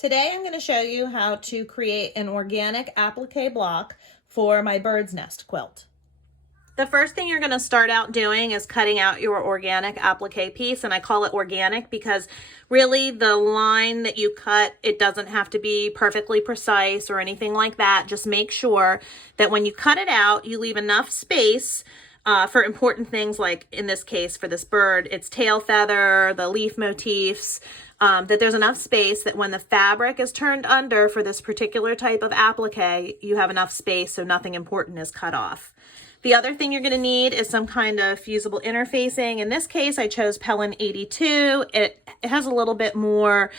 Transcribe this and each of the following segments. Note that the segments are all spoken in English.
Today I'm going to show you how to create an organic applique block for my bird's nest quilt. The first thing you're going to start out doing is cutting out your organic applique piece, and I call it organic because really the line that you cut, it doesn't have to be perfectly precise or anything like that. Just make sure that when you cut it out, you leave enough space for important things, like in this case for this bird, its tail feather, the leaf motifs, that there's enough space that when the fabric is turned under for this particular type of applique, you have enough space so nothing important is cut off. The other thing you're going to need is some kind of fusible interfacing. In this case, I chose Pellin 82. It has a little bit more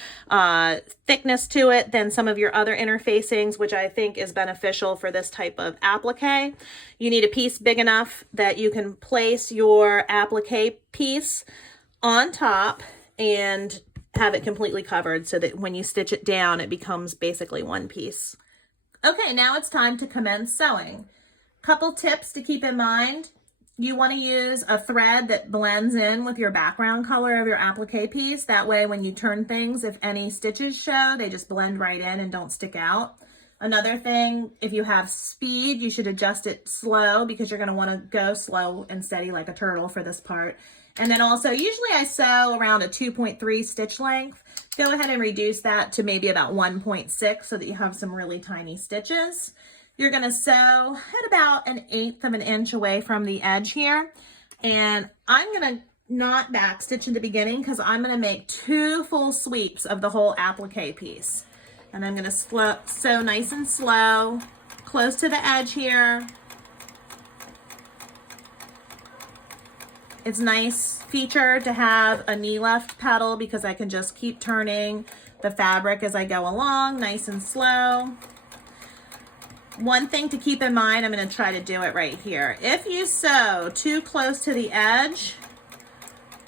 thickness to it than some of your other interfacings, which I think is beneficial for this type of applique. You need a piece big enough that you can place your applique piece on top and have it completely covered so that when you stitch it down, it becomes basically one piece. Okay, now it's time to commence sewing. Couple tips to keep in mind. You want to use a thread that blends in with your background color of your applique piece. That way when you turn things, if any stitches show, they just blend right in and don't stick out. Another thing, if you have speed, you should adjust it slow because you're going to want to go slow and steady like a turtle for this part. And then also, usually I sew around a 2.3 stitch length. Go ahead and reduce that to maybe about 1.6 so that you have some really tiny stitches. You're going to sew at about 1/8 of an inch away from the edge here. And I'm going to not back stitch in the beginning because I'm going to make 2 full sweeps of the whole applique piece. And I'm going to sew nice and slow, close to the edge here. It's a nice feature to have a knee left pedal because I can just keep turning the fabric as I go along, nice and slow. One thing to keep in mind, I'm going to try to do it right here. If you sew too close to the edge,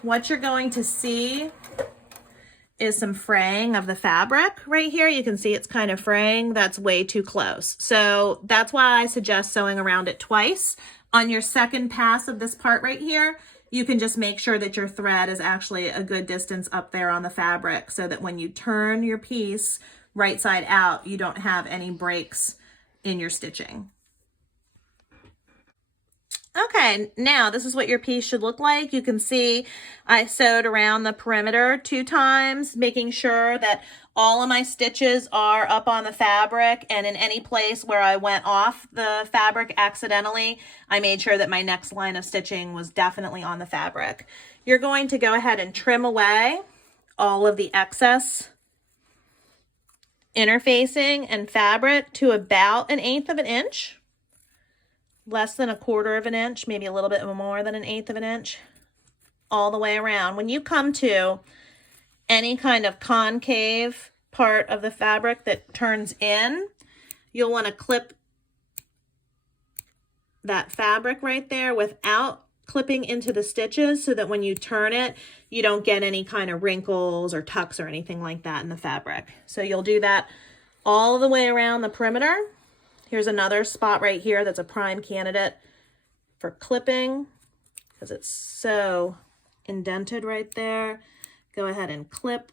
what you're going to see is some fraying of the fabric right here. You can see it's kind of fraying. That's way too close. So that's why I suggest sewing around it twice. On your second pass of this part right here, you can just make sure that your thread is actually a good distance up there on the fabric so that when you turn your piece right side out, you don't have any breaks in your stitching. Okay, now this is what your piece should look like. You can see I sewed around the perimeter 2 times, making sure that all of my stitches are up on the fabric, and in any place where I went off the fabric accidentally, I made sure that my next line of stitching was definitely on the fabric. You're going to go ahead and trim away all of the excess interfacing and fabric to about 1/8 of an inch. Less than 1/4 of an inch, maybe a little bit more than 1/8 of an inch, all the way around. When you come to any kind of concave part of the fabric that turns in, you'll want to clip that fabric right there without clipping into the stitches so that when you turn it, you don't get any kind of wrinkles or tucks or anything like that in the fabric. So you'll do that all the way around the perimeter. Here's another spot right here that's a prime candidate for clipping because it's so indented right there. Go ahead and clip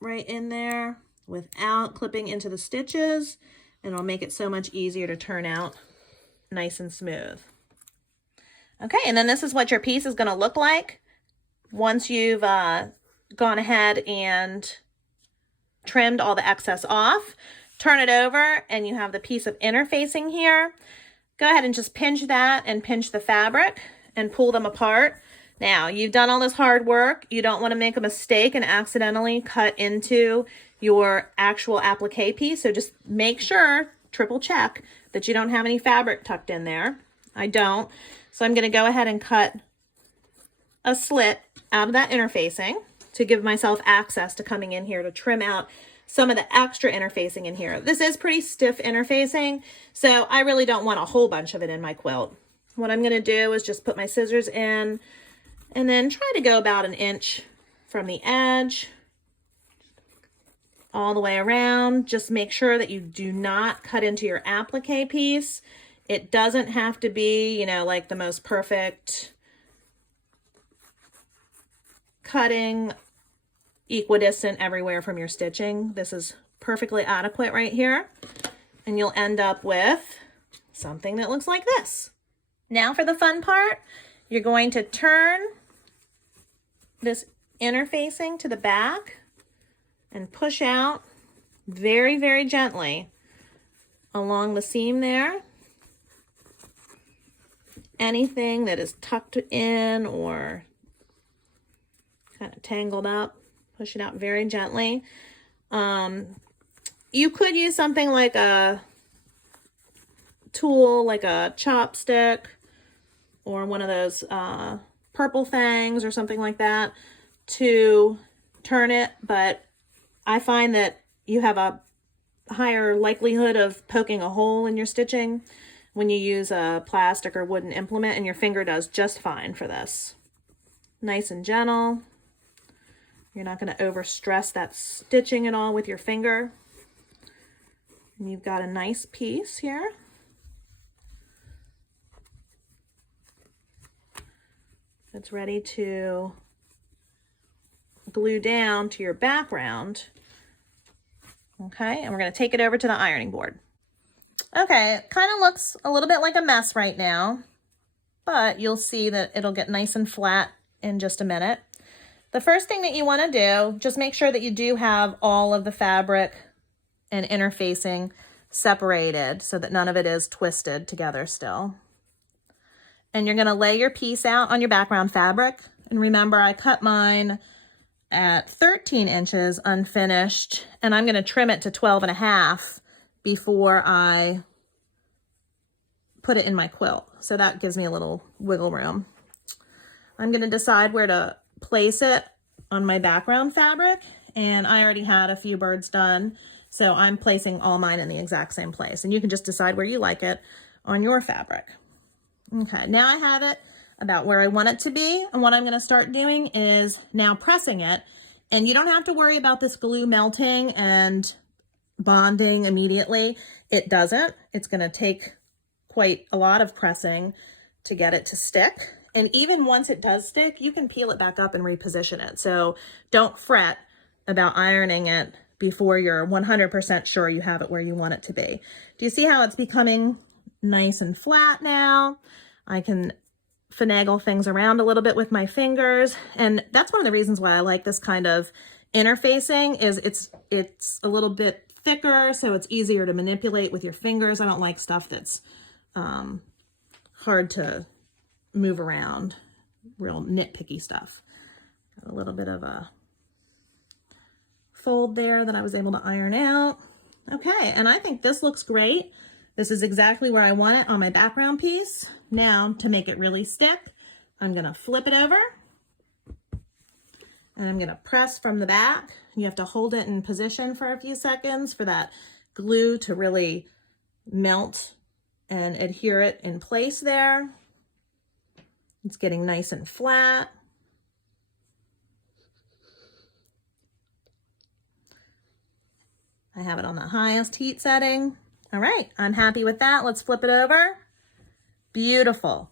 right in there without clipping into the stitches, and it'll make it so much easier to turn out nice and smooth. Okay, and then this is what your piece is going to look like once you've gone ahead and trimmed all the excess off. Turn it over and you have the piece of interfacing here. Go ahead and just pinch that and pinch the fabric and pull them apart. Now, you've done all this hard work. You don't want to make a mistake and accidentally cut into your actual applique piece. So just make sure, triple check, that you don't have any fabric tucked in there. I don't. So I'm going to go ahead and cut a slit out of that interfacing to give myself access to coming in here to trim out some of the extra interfacing in here. This is pretty stiff interfacing, so I really don't want a whole bunch of it in my quilt. What I'm going to do is just put my scissors in and then try to go about 1 inch from the edge all the way around. Just make sure that you do not cut into your applique piece. It doesn't have to be, you know, like the most perfect cutting equidistant everywhere from your stitching. This is perfectly adequate right here. And you'll end up with something that looks like this. Now for the fun part, you're going to turn this inner facing to the back and push out very, very gently along the seam there. Anything that is tucked in or kind of tangled up, push it out very gently. You could use something like a tool, like a chopstick or one of those purple fangs or something like that to turn it, but I find that you have a higher likelihood of poking a hole in your stitching when you use a plastic or wooden implement, and your finger does just fine for this. Nice and gentle. You're not going to overstress that stitching at all with your finger. And you've got a nice piece here. It's ready to glue down to your background. Okay, and we're going to take it over to the ironing board. Okay, it kind of looks a little bit like a mess right now, but you'll see that it'll get nice and flat in just a minute. The first thing that you want to do, just make sure that you do have all of the fabric and interfacing separated so that none of it is twisted together still. And you're going to lay your piece out on your background fabric. And remember, I cut mine at 13 inches unfinished, and I'm going to trim it to 12.5 before I put it in my quilt. So that gives me a little wiggle room. I'm going to decide where to place it on my background fabric, and I already had a few birds done, so I'm placing all mine in the exact same place, and you can just decide where you like it on your fabric. Okay, now I have it about where I want it to be, and what I'm going to start doing is now pressing it, and you don't have to worry about this glue melting and bonding immediately. It doesn't. It's going to take quite a lot of pressing to get it to stick. And even once it does stick, you can peel it back up and reposition it. So don't fret about ironing it before you're 100% sure you have it where you want it to be. Do you see how it's becoming nice and flat now? I can finagle things around a little bit with my fingers. And that's one of the reasons why I like this kind of interfacing is it's a little bit thicker, so it's easier to manipulate with your fingers. I don't like stuff that's hard to move around, real nitpicky stuff. Got a little bit of a fold there that I was able to iron out. Okay, and I think this looks great. This is exactly where I want it on my background piece. Now, to make it really stick, I'm gonna flip it over and I'm gonna press from the back. You have to hold it in position for a few seconds for that glue to really melt and adhere it in place there. It's getting nice and flat. I have it on the highest heat setting. All right, I'm happy with that. Let's flip it over. Beautiful.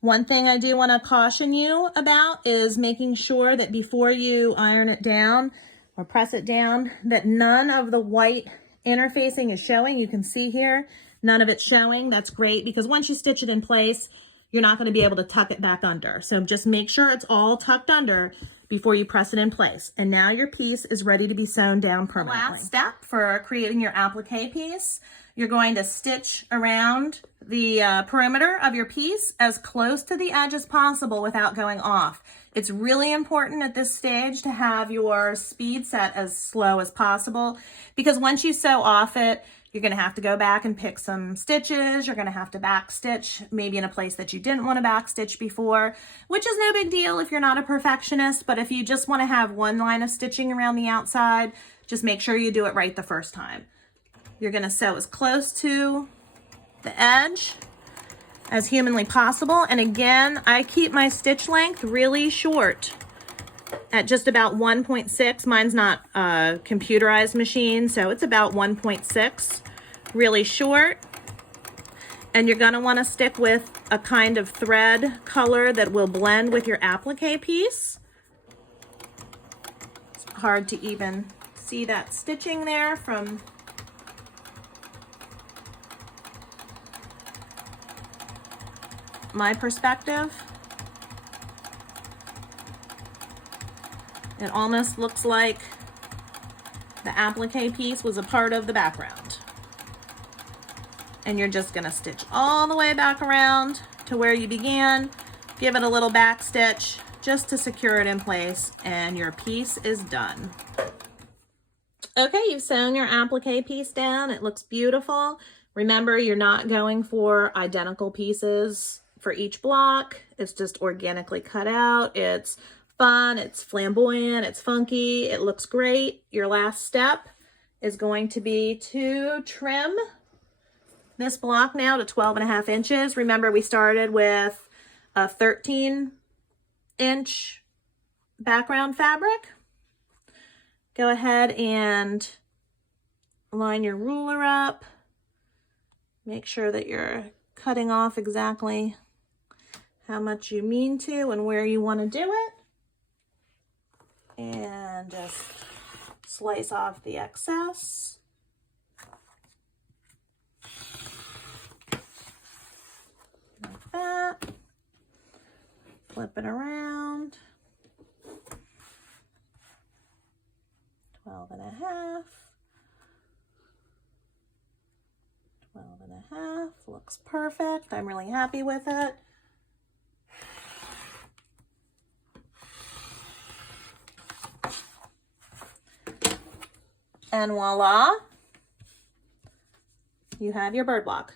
One thing I do want to caution you about is making sure that before you iron it down or press it down, that none of the white interfacing is showing. You can see here, none of it's showing. That's great because once you stitch it in place, you're not going to be able to tuck it back under. So just make sure it's all tucked under before you press it in place. And now your piece is ready to be sewn down permanently. Last step for creating your applique piece, you're going to stitch around the perimeter of your piece as close to the edge as possible without going off. It's really important at this stage to have your speed set as slow as possible because once you sew off it, you're going to have to go back and pick some stitches. You're going to have to back stitch, maybe in a place that you didn't want to back stitch before, which is no big deal if you're not a perfectionist. But if you just want to have one line of stitching around the outside, just make sure you do it right the first time. You're going to sew as close to the edge as humanly possible. And again, I keep my stitch length really short at just about 1.6. Mine's not a computerized machine, so it's about 1.6, really short. And you're gonna wanna stick with a kind of thread color that will blend with your applique piece. hard to even see that stitching there from my perspective. It almost looks like the applique piece was a part of the background. And you're just gonna stitch all the way back around to where you began, give it a little back stitch just to secure it in place, and your piece is done. Okay, you've sewn your applique piece down. It looks beautiful. Remember, you're not going for identical pieces for each block. It's just organically cut out. It's fun, it's flamboyant, it's funky, it looks great. Your last step is going to be to trim this block now to 12.5 inches. Remember, we started with a 13-inch background fabric. Go ahead and line your ruler up. Make sure that you're cutting off exactly how much you mean to and where you want to do it. And just slice off the excess. Like that. Flip it around. 12.5. 12.5. Looks perfect. I'm really happy with it. And voila, you have your bird block.